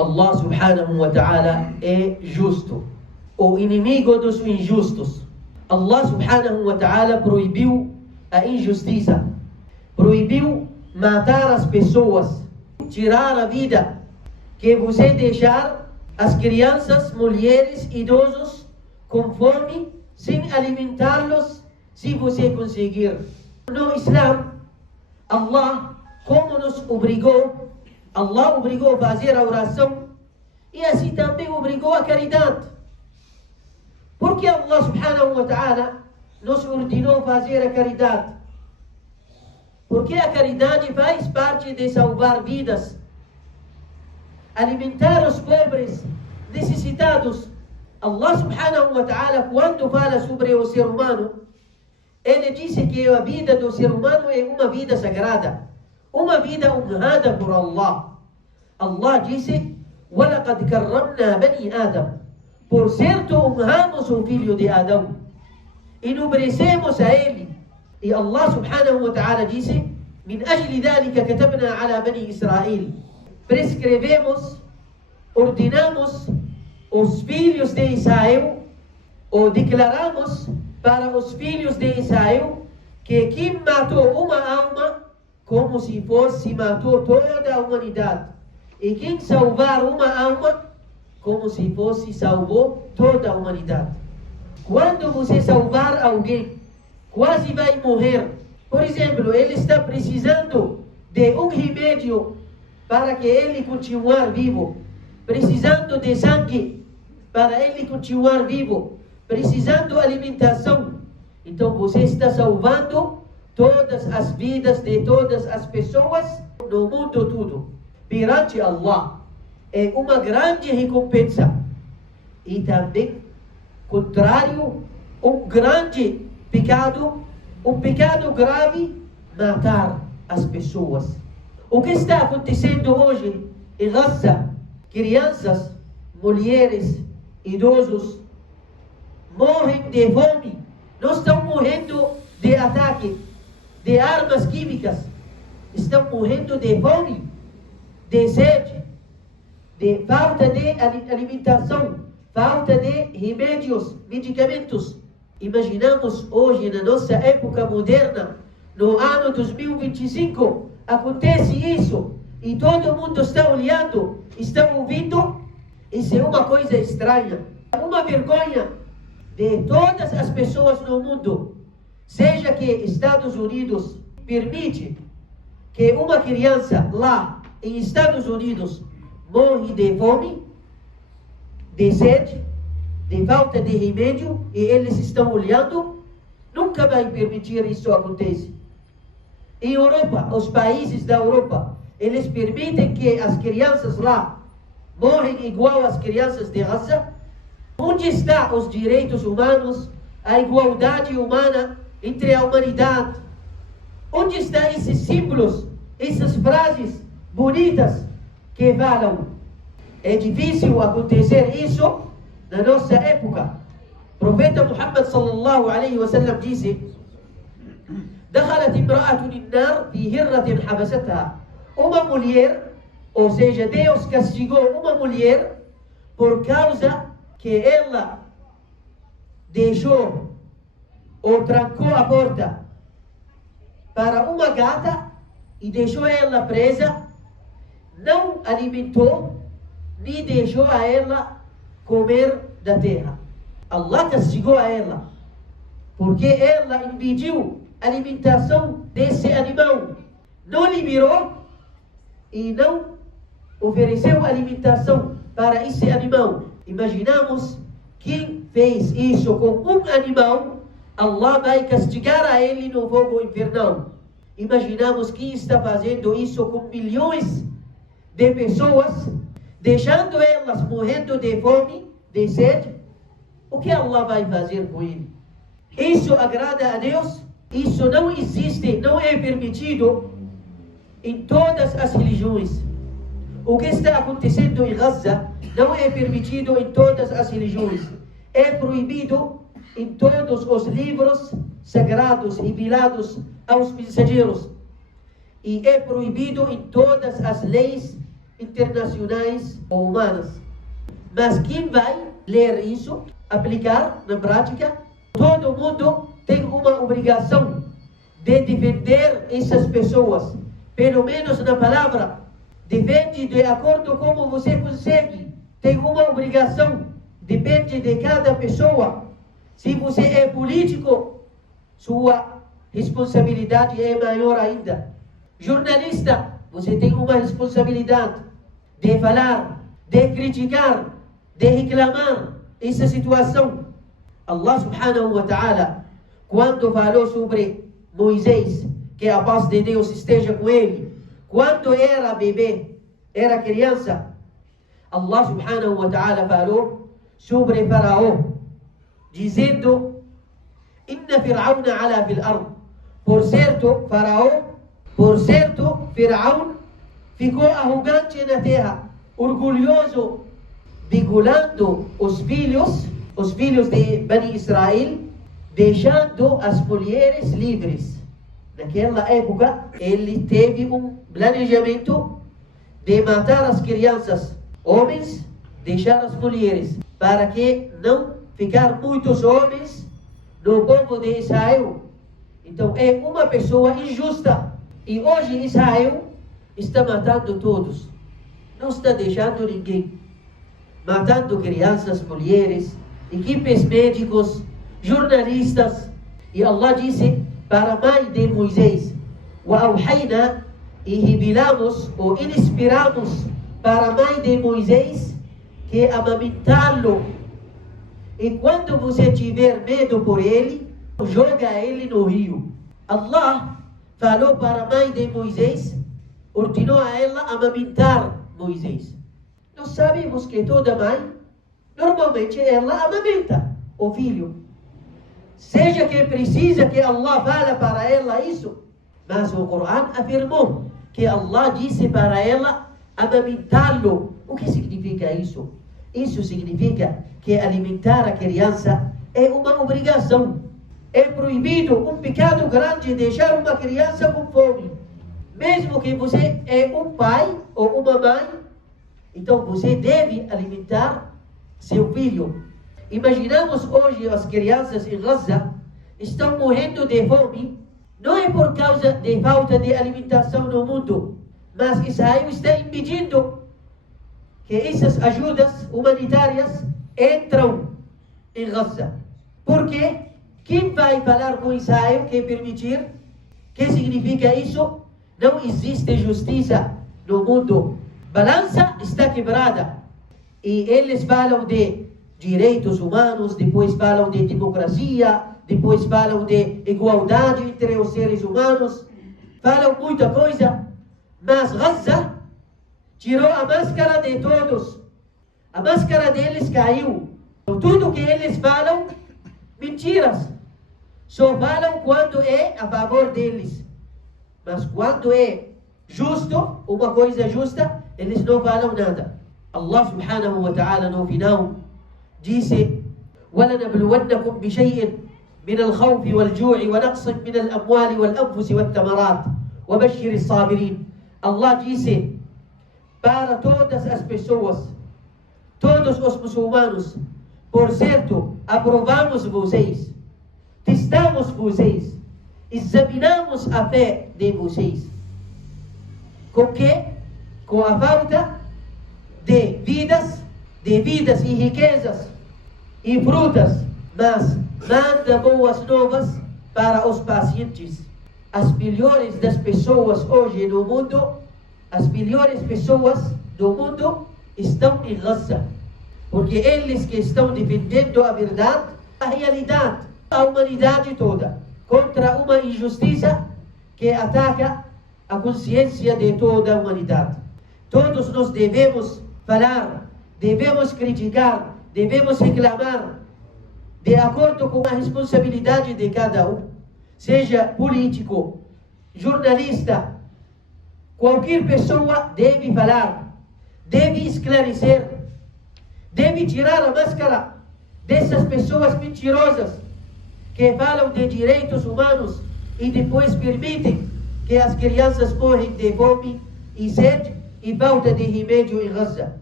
Allah subhanahu wa ta'ala é justo, o inimigo dos injustos. Allah subhanahu wa ta'ala proibiu a injustiça, proibiu matar as pessoas, tirar a vida, que você deixar as crianças, mulheres, idosos com fome, sem alimentá-los, se você conseguir. No Islã, Allah, como nos obrigou, Allah obrigou a fazer a oração e assim também obrigou a caridade. Porque Allah subhanahu wa ta'ala nos ordenou fazer a caridade? Porque a caridade faz parte de salvar vidas, alimentar os pobres, necessitados. Allah subhanahu wa ta'ala, quando fala sobre o ser humano, ele disse que a vida do ser humano é uma vida sagrada, uma vida honrada por Allah. Allah disse: وَلَقَدْ كَرَّمْنَا بَنِي آدَمَ. Por certo, honramos o filho de Adão, enobrecemos a ele. E Allah subhanahu wa ta'ala disse: مِنْ أَجْلِ ذَلِكَ كَتَبْنَا عَلَى بَنِي إِسْرَائِيل. Prescrevemos, ordenamos os filhos de Israel, ou declaramos para os filhos de Israel, que quem matou uma alma, como se fosse matou toda a humanidade. E quem salvar uma alma, como se fosse salvou toda a humanidade. Quando você salvar alguém, quase vai morrer. Por exemplo, ele está precisando de um remédio para que ele continuar vivo, precisando de sangue para ele continuar vivo, precisando de alimentação. Então você está salvando todas as vidas de todas as pessoas no mundo todo. Perante Allah é uma grande recompensa. E também, contrário, um grande pecado, um pecado grave, matar as pessoas. O que está acontecendo hoje em Gaza? Crianças, mulheres, idosos morrem de fome, não estão morrendo de ataque, de armas químicas, estão morrendo de fome, de sede, de falta de alimentação, falta de remédios, medicamentos. Imaginamos hoje, na nossa época moderna, no ano 2025, acontece isso, e todo mundo está olhando, está ouvindo. Isso é uma coisa estranha, uma vergonha de todas as pessoas no mundo. Seja que Estados Unidos permite que uma criança lá em Estados Unidos morre de fome, de sede, de falta de remédio, e eles estão olhando, nunca vai permitir isso acontecer. Em Europa, os países da Europa, eles permitem que as crianças lá morrem igual às crianças de Gaza. Onde estão os direitos humanos, a igualdade humana entre a humanidade? Onde estão esses símbolos, essas frases bonitas que falam? É difícil acontecer isso na nossa época. O profeta Muhammad sallallahu alaihi wasallam disse: دخلت امرأة النار في هرة حبستها. Uma mulher, ou seja, Deus castigou uma mulher por causa que ela deixou ou trancou a porta para uma gata e deixou ela presa, não alimentou, nem deixou a ela comer da terra. Allah castigou a ela, porque ela impediu a alimentação desse animal, não liberou e não ofereceu alimentação para esse animal. Imaginamos quem fez isso com um animal, Allah vai castigar a ele no fogo infernal. Imaginamos quem está fazendo isso com milhões de pessoas, deixando elas morrendo de fome, de sede. O que Allah vai fazer com ele? Isso agrada a Deus? Isso não existe, não é permitido em todas as religiões. O que está acontecendo em Gaza não é permitido em todas as religiões. É proibido em todos os livros sagrados revelados aos mensageiros. E é proibido em todas as leis internacionais ou humanas. Mas quem vai ler isso, aplicar na prática? Todo mundo tem uma obrigação de defender essas pessoas, pelo menos na palavra. Defende de acordo com como você consegue. Tem uma obrigação, depende de cada pessoa. Se você é político, sua responsabilidade é maior ainda. Jornalista, você tem uma responsabilidade de falar, de criticar, de reclamar essa situação. Allah subhanahu wa ta'ala, quando falou sobre Moisés, que a paz de Deus esteja com ele, quando era bebê, era criança, Allah subhanahu wa ta'ala falou sobre Faraó, dizendo: Inna fir'auna ala fil ard. Por certo, Faraó ficou arrogante na terra, orgulhoso, vigilando os filhos de Bani Israel, deixando as mulheres livres. Naquela época, ele teve um planejamento de matar as crianças, homens, deixar as mulheres, para que não ficar muitos homens no povo de Israel. Então é uma pessoa injusta. E hoje Israel está matando todos. Não está deixando ninguém. Matando crianças, mulheres, equipes médicos, jornalistas. E Allah disse para a mãe de Moisés: وَأَوْحَيْنَا, e revelamos ou inspiramos para a mãe de Moisés que amamentá-lo. E quando você tiver medo por ele, joga ele no rio. Allah falou para a mãe de Moisés, ordenou a ela amamentar Moisés. Nós sabemos que toda mãe, normalmente ela amamenta o filho. Seja que precisa que Allah fale para ela isso, mas o Corão afirmou que Allah disse para ela amamentá-lo. O que significa isso? Isso significa que alimentar a criança é uma obrigação. É proibido, um pecado grande, deixar uma criança com fome. Mesmo que você é um pai ou uma mãe, então você deve alimentar seu filho. Imaginamos hoje as crianças em Gaza estão morrendo de fome. Não é por causa de falta de alimentação no mundo, mas Israel está impedindo que essas ajudas humanitárias entram em Gaza. Por quê? Quem vai falar com Israel que permitir? Que significa isso? Não existe justiça no mundo. Balança está quebrada. E eles falam de direitos humanos, depois falam de democracia, depois falam de igualdade entre os seres humanos. Falam muita coisa. Mas Gaza tirou a máscara de todos. A máscara deles caiu. Tudo que eles falam, mentiras. Só falam quando é a favor deles. Mas quando é justo, uma coisa justa, eles não falam nada. Allah subhanahu wa ta'ala no final disse: وَلَنَبْلُوَنَّكُمْ بِشَيْءٍ من الخوف والجوع ونقص من الأموال والأنفس والثمرات وبشر الصابرين. Allah disse para todas as pessoas, todos os muçulmanos: por certo, aprovamos vocês, testamos vocês, examinamos a fé de vocês. Com que? Com a falta de vidas e riquezas e frutas, mas manda boas novas para os pacientes. As melhores das pessoas hoje no mundo, as melhores pessoas do mundo estão em Gaza, porque eles que estão defendendo a verdade, a realidade, a humanidade toda, contra uma injustiça que ataca a consciência de toda a humanidade. Todos nós devemos falar, devemos criticar, devemos reclamar, de acordo com a responsabilidade de cada um, seja político, jornalista, qualquer pessoa deve falar, deve esclarecer, deve tirar a máscara dessas pessoas mentirosas que falam de direitos humanos e depois permitem que as crianças morrem de fome e sede e volta de remédio em Gaza.